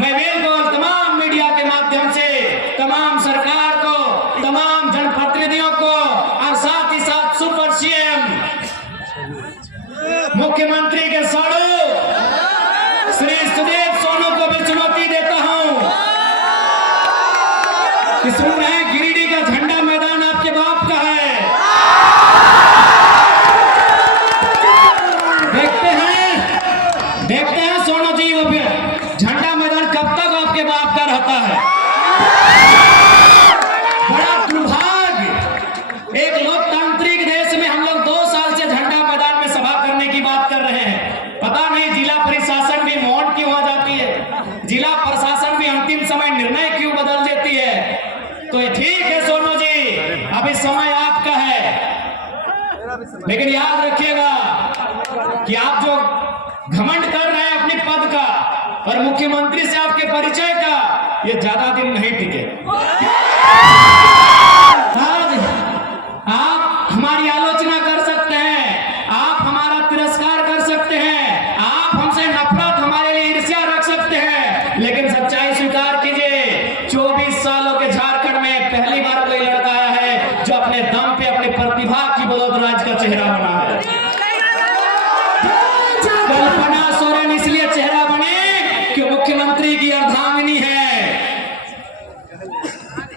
मैं बिल्कुल तमाम मीडिया के माध्यम से तमाम सरकार को, तमाम जनप्रतिनिधियों को और साथ ही साथ सुपर सीएम मुख्यमंत्री के साड़ू श्री सुदेव सोनू को भी चुनौती देता हूं कि सुन रहे हैं, गिरिडीह का झंडा मैदान आपके बाप का है। देखते हैं सोनू जी, वो झंडा मैदान कब तक आपके बाप का रहता है। बड़ा दुर्भाग्य, एक लोकतांत्रिक देश में हम लोग 2 साल से झंडा मैदान में सभा करने की बात कर रहे हैं। पता नहीं जिला प्रशासन भी मौन क्यों हो जाती है, जिला प्रशासन भी अंतिम समय निर्णय क्यों बदल देती है। तो ठीक है सोनू जी, अभी समय आपका है, लेकिन याद रखिएगा कि आप जो घमंड कर रहे हैं अपने पद का और मुख्यमंत्री से आपके परिचय का, ये ज्यादा दिन नहीं टिके। आज आप हमारी आलोचना कर सकते हैं, आप हमारा तिरस्कार कर सकते हैं, आप हमसे नफरत, हमारे लिए ईर्ष्या रख सकते हैं, लेकिन सच्चाई स्वीकार कीजिए, 24 सालों के झारखंड में पहली बार कोई लड़का आया है जो अपने दम पे, अपने प्रतिभा की बदौलत राज्य का चेहरा बना है। कल्पना सोरेन इसलिए चेहरा बने कि मुख्यमंत्री की अर्धांगिनी है।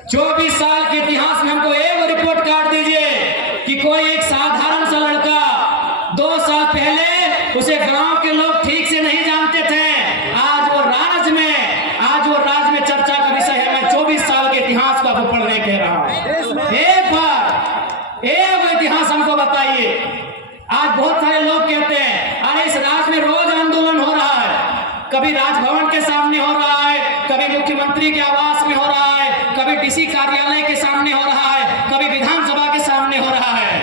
24 साल के इतिहास में हमको एक रिपोर्ट कार्ड दीजिए कि कोई एक साधारण सा लड़का 2 साल पहले उसे गांव के लोग ठीक से नहीं जानते थे, आज वो राज्य में चर्चा का विषय है। मैं 24 साल के इतिहास को आपको पढ़ने कह रहा हूं। एक बार एक इतिहास हमको बताइए। आज बहुत सारे लोग कहते हैं अरे इस राज्य में रोज आंदोलन हो रहा है, कभी राजभवन के सामने हो रहा है, कभी मुख्यमंत्री के आवास में हो रहा है, कभी डीसी कार्यालय के सामने हो रहा है, कभी विधानसभा के सामने हो रहा है।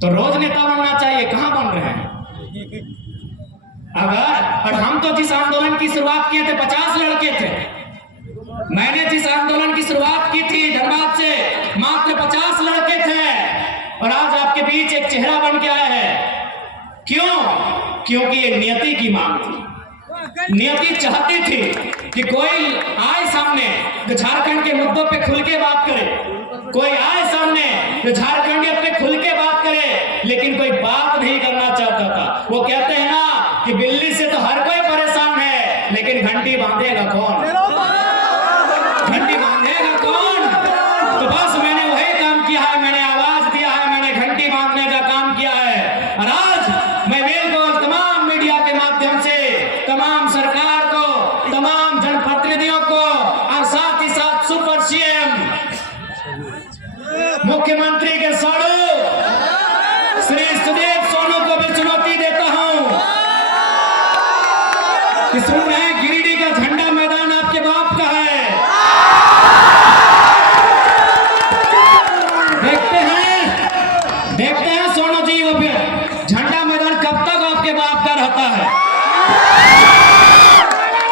तो रोज नेता बनना चाहिए, कहां बन रहे हैं? और हम तो जिस आंदोलन की शुरुआत किए थे 50 लड़के थे, मैंने जिस आंदोलन की शुरुआत की थी धनबाद से, मात्र 50 लड़के थे, और आज आपके बीच एक चेहरा बन के आया है। क्यों? क्योंकि ये नियति की मांग थी। नियति चाहती थी कि कोई आए सामने जो झारखंड के मुद्दों पे खुल के बात करे, कोई आए सामने जो झारखंडियत पे खुल के बात करे, लेकिन कोई बात नहीं करना चाहता था। वो कहते हैं ना कि बिल्ली से तो हर कोई परेशान है, लेकिन घंटी बांधेगा कौन? घंटी बांधेगा कौन? तो बस मैंने वही काम किया है, मैंने आवाज दिया है, मैंने घंटी बांधने का काम किया है। और आज मैं बिल्कुल तमाम मीडिया के माध्यम से तमाम सरकार को, तमाम जनप्रतिनिधियों को और साथ ही साथ सुपर सीएम मुख्यमंत्री के साड़ू श्री सुदेव सोनू को भी चुनौती देता हूं कि सुन रहे हैं, गिरिडीह का झंडा मैदान आपके बाप का है। देखते हैं सोनू जी, वो झंडा मैदान कब तक आपके बाप का रहता है।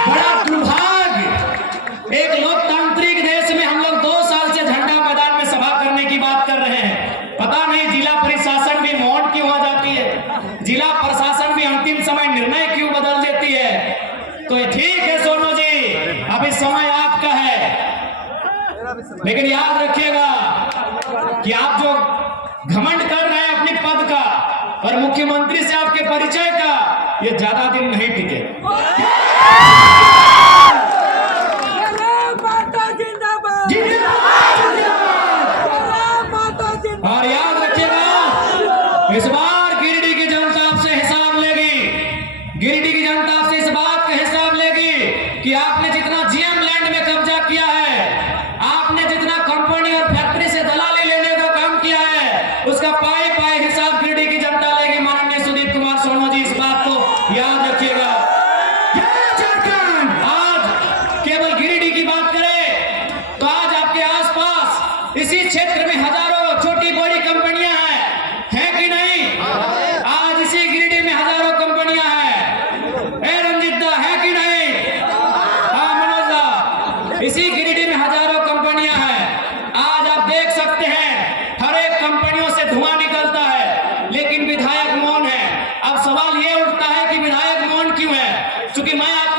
बड़ा दुर्भाग्य, एक लोकतांत्रिक देश में हम लोग 2 साल से झंडा मैदान में सभा करने की बात कर रहे हैं। पता नहीं जिला प्रशासन भी मौन क्यों हो जाती है, जिला प्रशासन भी अंतिम समय निर्णय क्यों बदल देती है। तो ठीक है सोनू जी, अभी समय आपका है, लेकिन याद रखिएगा कि आप जो घमंड कर रहे हैं अपने पद का और मुख्यमंत्री से आपके परिचय का, ये ज्यादा दिन नहीं टिके। और याद रखिएगा, इस बार गिरिडीह की जनता आपसे हिसाब लेगी। गिरिडीह की जनता आपसे इस बात का हिसाब लेगी कि आपने जितना जीएम लैंड में कब्जा किया है, आपने जितना कंपनी और फैक्ट्री से दलाली लेने का काम किया है, उसका पाए हिसाब गिरिडीह की जनता लेगी। माननीय सुदीप कुमार सोनू जी, इस बात को याद रखिएगा।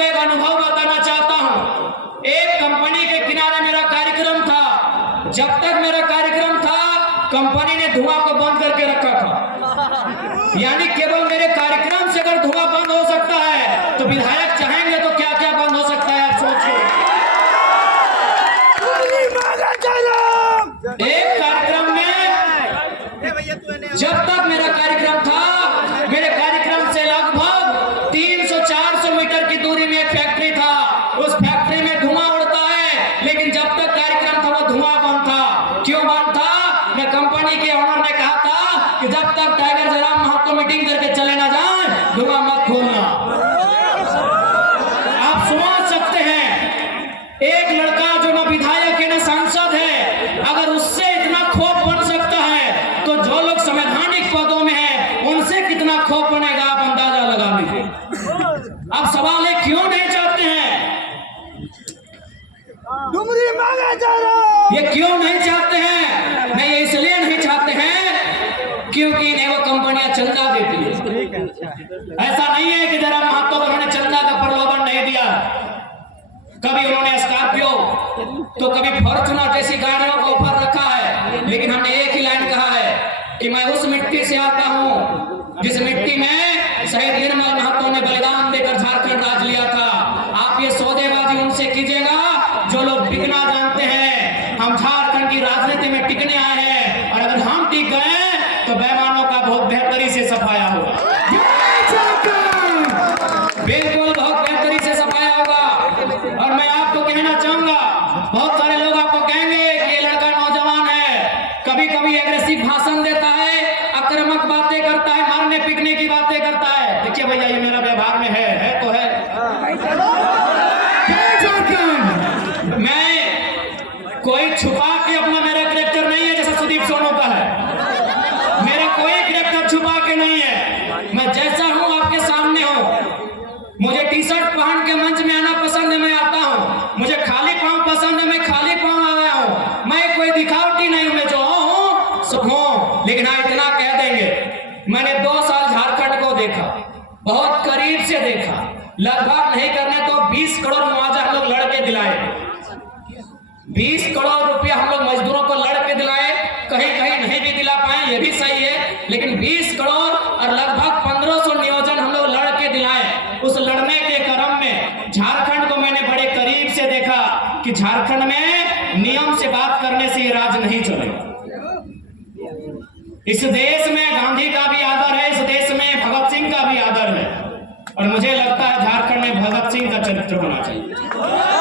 आपको एक अनुभव बताना चाहता हूं। एक कंपनी के किनारे मेरा कार्यक्रम था। जब तक मेरा कार्यक्रम था, कंपनी ने धुआं को बंद करके रखा था। यानी केवल मेरे कार्यक्रम से अगर धुआं बंद हो सकता है, तो विधायक चाहेंगे तो क्या क्या बंद हो सकता है, आप सोचिए। एक कार्यक्रम में, जब तक मेरा कार्यक्रम था, मेरे कार्यक्रम से लगभग 300-400 मीटर की दूरी में एक फैक्ट्री था। उस फैक्ट्री में धुआं उड़ता है, लेकिन जब तक कार्यक्रम था वो धुआं बंद था। क्यों बंद था? मैं कंपनी के ओनर ने कहा था कि जब तक टाइगर जयराम महतो मीटिंग करके चले ना जाए, धुआं मत खोलना। आप समझ सकते हैं, एक लड़का जो ना विधायक है ना सांसद है, अगर उससे इतना खौफ बन सकता है, तो जो लोग संवैधानिक पदों में हैं, उनसे कितना खौफ बनेगा, आप अंदाजा लगा लीजिए। अब सवाल है, क्यों नहीं चाहते हैं? डुमरी मांगा जा रहा, ये क्यों नहीं चाहते हैं? नहीं, ये इसलिए नहीं चाहते हैं क्योंकि इन्हें वो कंपनियां चंदा देती है। ऐसा नहीं है कि जयराम महतो को उन्होंने चंदा का प्रलोभन नहीं दिया। कभी उन्होंने स्कॉर्पियो तो कभी फॉर्च्यूनर जैसी गाड़ियों का ऑफर रखा है, लेकिन हमने एक ही लाइन कहा है कि मैं उस मिट्टी से आता हूं जिस मिट्टी में शहीद निर्मल महतो ने बलिदान देकर झारखंड राज लिया था। आप ये सौदेबाजी उनसे कीजिएगा जो लोग टिकना जानते हैं। हम झारखंड की राजनीति में टिकने आए हैं, और अगर हम टिक गए तो बेईमानों का बहुत बेहतरी से सफाया होगा। बिल्कुल बहुत बेहतरी से सफाया होगा। और मैं आपको कहना चाहूंगा, बहुत सारे लोग आपको कहेंगे कि ये लड़का नौजवान है, कभी कभी एग्रेसिव भाषण देता है, आक्रामक बातें करता है, मारने पीटने की बातें करता है। देखिए भैया, ये मेरा व्यवहार में है तो है। मैं कोई छुपा के अपना, मेरा कैरेक्टर नहीं है जैसा सुदीप सोनू का है। मेरा कोई कैरेक्टर छुपा के नहीं है। मैं जैसा हूं आपके सामने हूं। मुझे टी शर्ट पहन के मंच में आना पसंद है, मैं आता हूं। मुझे खाली पांव पसंद है, मैं खाली पांव आया हूं। मैं कोई दिखावटी नहीं हूं, मैं जो हूं सो हूं। लेकिन हाँ, इतना कह देंगे, मैंने 2 साल झारखंड को देखा, बहुत करीब से देखा। लगभग नहीं करने तो 20 करोड़ मुआवजा हम लोग लड़के दिलाए। 20 करोड़ रुपया हम लोग मजदूरों को लड़के दिलाए। कहीं कहीं नहीं भी दिला पाए, ये भी सही है, लेकिन 20 करोड़ और लगभग 1500 नियोजन हम लोग लड़के दिलाए। उस लड़ने के क्रम में झारखंड को मैंने बड़े करीब से देखा कि झारखंड में नियम से बात करने से ये राज नहीं चलेगा। इस देश में गांधी का भी आदर है, इस देश में भगत सिंह का भी आदर है, और मुझे लगता है झारखंड में भगत सिंह का चरित्र होना चाहिए।